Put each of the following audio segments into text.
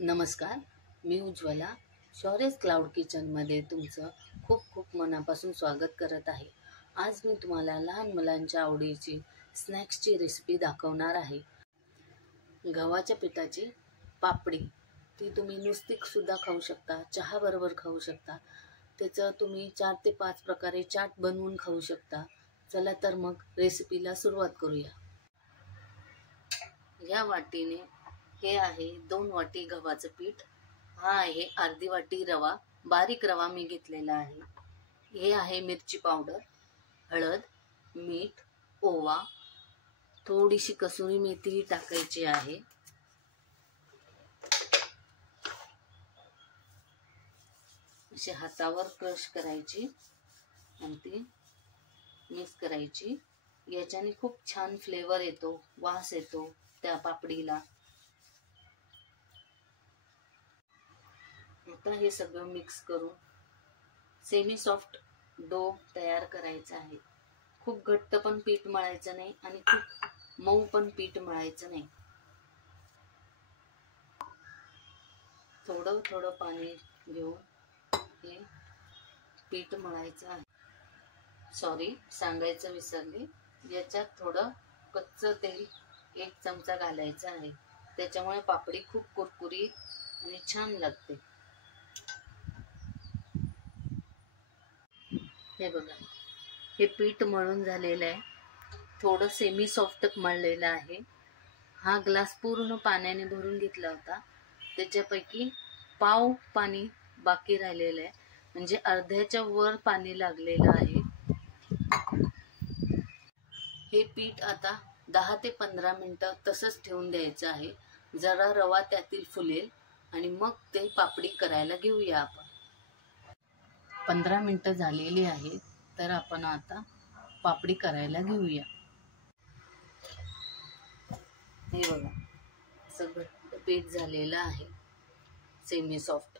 नमस्कार, मी उज्ज्वला. शौर्यस क्लाउड किचनमध्ये तुमचं खूप खूप मनापासून स्वागत करत आहे. आज मी तुम्हाला लहान मुलांच्या आवडीची स्नॅक्सची रेसिपी दाखवणार आहे. गव्हाच्या पिठाची पापडी, ती तुम्ही नुसतीसुद्धा खाऊ शकता, चहाबरोबर खाऊ शकता. त्याचं तुम्ही 4 ते 5 प्रकारे चाट बनवून खाऊ शकता. चला तर मग रेसिपीला सुरुवात करूया. या वाटीने हे आहे 2 वाटी गव्हाचं पीठ. हा आहे अर्धी वाटी रवा, बारीक रवा मी घेतलेला आहे. हे आहे मिरची पावडर, हळद, मीठ, ओवा, थोडीशी कसुरी मेथी टाकायची आहे. अशी हातावर क्रश करायची आणि ती मिक्स करायची. याच्याने खूप छान फ्लेवर येतो, वास येतो त्या पापडीला. आता हे सगळं मिक्स करून सेमी सॉफ्ट डो तयार करायचा आहे. खूप घट्ट पण पीठ मळायचं नाही आणि खूप मऊ पण पीठ मळायचं नाही. थोडं थोडं पाणी घेऊन हे पीठ मळायचं आहे. सॉरी, सांगायचं विसरले, याच्यात थोडं कच्चं तेल 1 चमचा घालायचं आहे. त्याच्यामुळे पापडी खूप कुरकुरीत आणि छान लागते. हे बघा, हे पीठ मळून झालेलं आहे. थोडं सेमी सॉफ्ट मळलेलं आहे. हा ग्लास पूर्ण पाण्याने भरून घेतला होता. त्याच्यापैकी पाव पाणी बाकी राहिलेलं आहे, म्हणजे अर्ध्याच्या वर पाणी लागलेलं आहे. हे पीठ आता 10 ते 15 मिनिटं तसंच ठेवून द्यायचं आहे. जरा रवा त्यातील फुलेल आणि मग ते पापडी करायला घेऊया आपण. 15 मिनिटं झालेली आहेत, तर आपण आता पापडी करायला घेऊया. हे बघा, सगळं पीठ झालेलं आहे सेमी सॉफ्ट.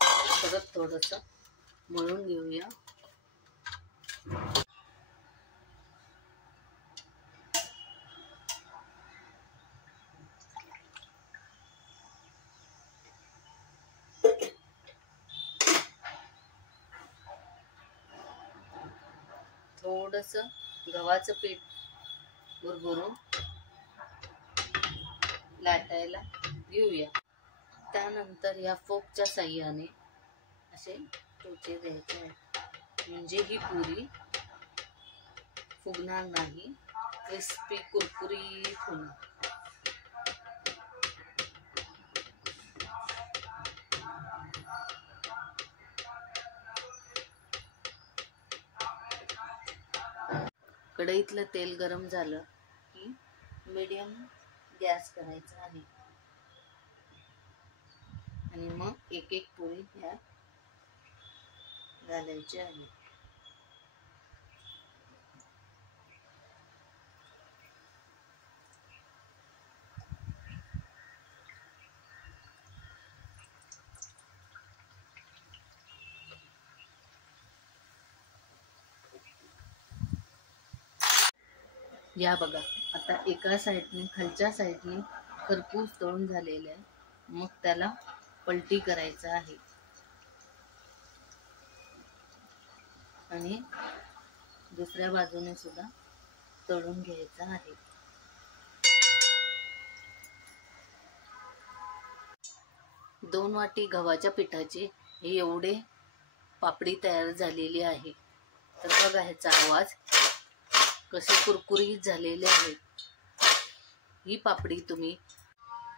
परत थोडंसं मळून घेऊया. थोडंसं गव्हाचं पीठ भरभरून लाटायला घेऊया. त्यानंतर या फोकच्या साह्याने असे टोचे द्यायचे आहेत, म्हणजे ही पुरी फुगणार नाही, क्रिस्पी कुरकुरीत होणार. कढईतलं तेल गरम झालं की मीडियम गॅस करायचा आहे आणि मग एक एक पोळी ह्यात घालायची आहे. या बघा, आता एका साईडने, खालच्या साईडने खरपूस तळून झालेलं आहे. मग त्याला पलटी करायचं आहे आणि दुसऱ्या बाजूने सुद्धा तळून घ्यायचं आहे. दोन वाटी गव्हाच्या पिठाची हे एवढे पापडी तयार झालेली आहे. तर बघा ह्याचा आवाज, कसे कुरकुरीत झालेले आहेत. ही पापडी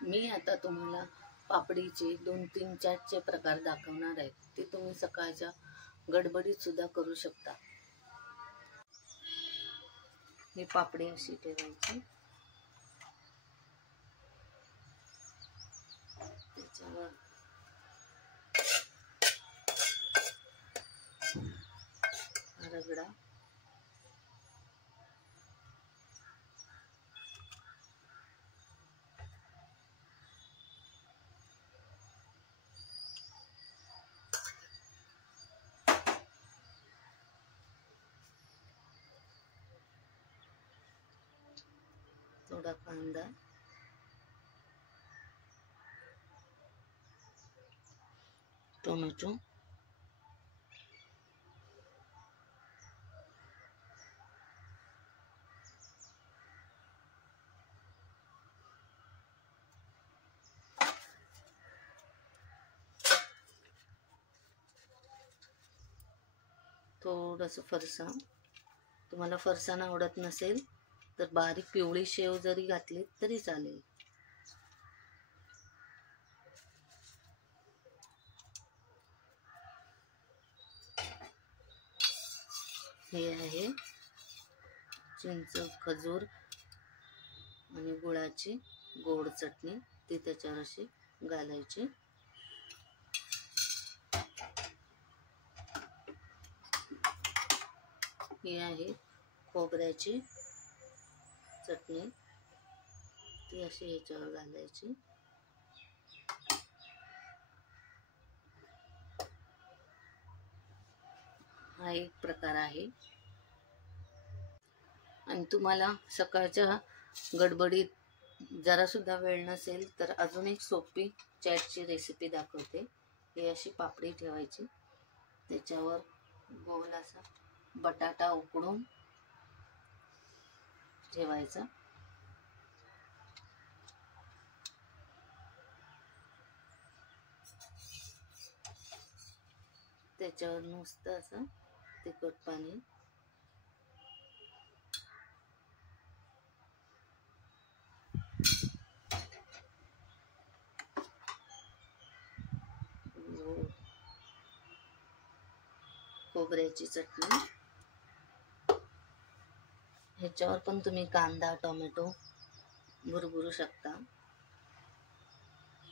मी आता तुम्हाला पापडीचे 2-3 चाटचे प्रकार दाखवणार आहे. ते तुम्ही सकाळच्या गडबडीत सुद्धा करू शकता. ही पापडी अशी ठेवायची, त्याच्यावर रगडा, थोडा कांदा, टोमॅटो, थोडंसं फरसाण. तुम्हाला फरसाण आवडत नसेल तर बारीक पिवळी शेव जरी घातली तरी चालेल. हे आहे चिंच, खजूर आणि गुळाची गोड चटणी, ती त्याच्यावर अशी घालायची. ही आहे खोबऱ्याची चटणी, ती अशी ह्याच्यावर घालायची. हा एक प्रकार आहे. आणि तुम्हाला सकाळच्या गडबडीत जरा सुद्धा वेळ नसेल तर अजून एक सोपी चॅटची रेसिपी दाखवते. ही अशी पापडी ठेवायची, त्याच्यावर गोल असा बटाटा उकडून ठेवायचा. त्याच्यावर नुसतं असं तिखट पाणी, खोबऱ्याची चटणी. ह्याच्यावर पण तुम्ही कांदा, टोमॅटो भुरभुरू शकता.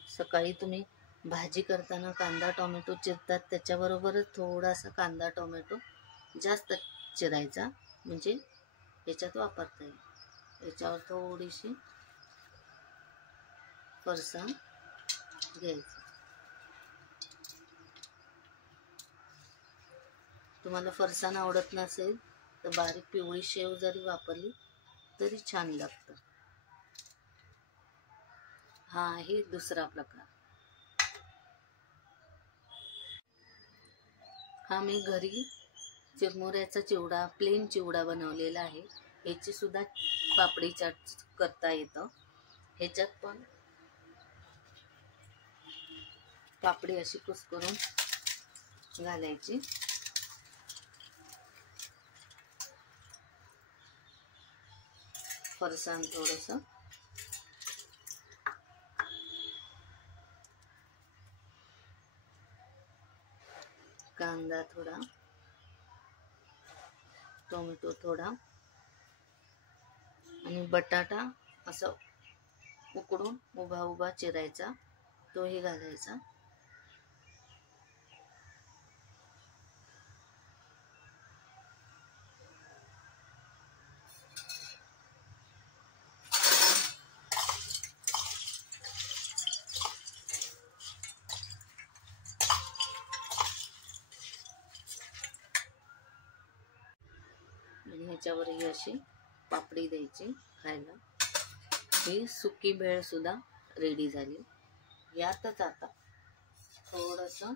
सकाळी तुम्ही भाजी करताना कांदा टोमॅटो चिरतात, त्याच्याबरोबरच थोडासा कांदा टोमॅटो जास्त चिरायचा, म्हणजे ह्याच्यात वापरता येईल. ह्याच्यावर थोडीशी फरसाण घ्यायचं. तुम्हाला फरसाण आवडत नसेल तर बारीक पिवळी शेव जरी वापरली तरी छान लागतं. हा आहे दुसरा प्रकार. हा मी घरी चिरमुऱ्याचा चिवडा, प्लेन चिवडा बनवलेला आहे. ह्याची सुद्धा पापडी चाट करता येतं. ह्याच्यात पण पापडी अशी कुस्करून घालायची. फरसाण थोडंसं, कांदा थोडा, टोमॅटो थोडा आणि बटाटा असं उकडून उभा उभा चिरायचा, तोही घालायचा. आणि ह्याच्यावर ही अशी पापडी द्यायची खायला. ही सुकी भेळ सुद्धा रेडी झाली. यातच आता थोडंसं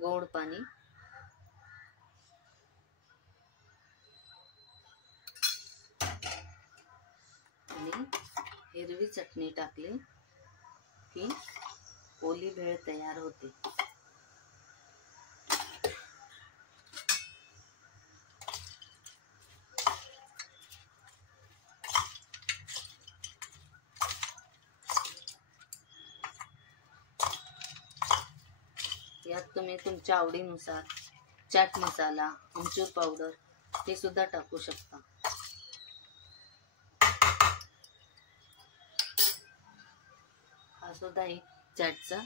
गोड पाणी आणि हिरवी चटणी टाकली की ओली भेळ तयार होते. यात तुम्ही तुमच्या आवडीनुसार चाट मसाला, आमचूर पावडर हे सुद्धा टाकू शकता. हा सुद्धा एक चाटचा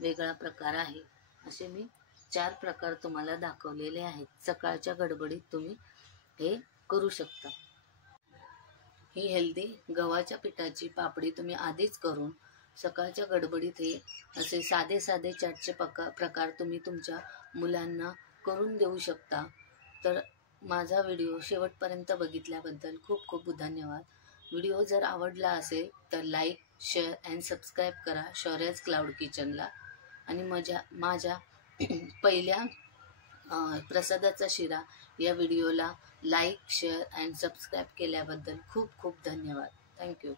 वेगळा प्रकार आहे. असे मी 4 प्रकार तुम्हाला दाखवलेले आहेत. सकाळच्या गडबडीत तुम्ही हे करू शकता. ही हेल्दी गव्हाच्या पिठाची पापडी तुम्ही आधीच करून सकाळच्या गडबडीत हे असे साधे साधे चाटचे प्रकार तुम्ही तुमच्या मुलांना करून देऊ शकता. तर माझा व्हिडिओ शेवटपर्यंत बघितल्याबद्दल खूप खूप धन्यवाद. व्हिडिओ जर आवडला असेल तर लाईक, शेअर अँड सबस्क्राईब करा शौर्याज क्लाउड किचनला. आणि माझ्या पहिल्या प्रसादाचा शिरा या व्हिडिओला लाईक, शेअर अँड सबस्क्राईब केल्याबद्दल खूप खूप धन्यवाद. थँक्यू.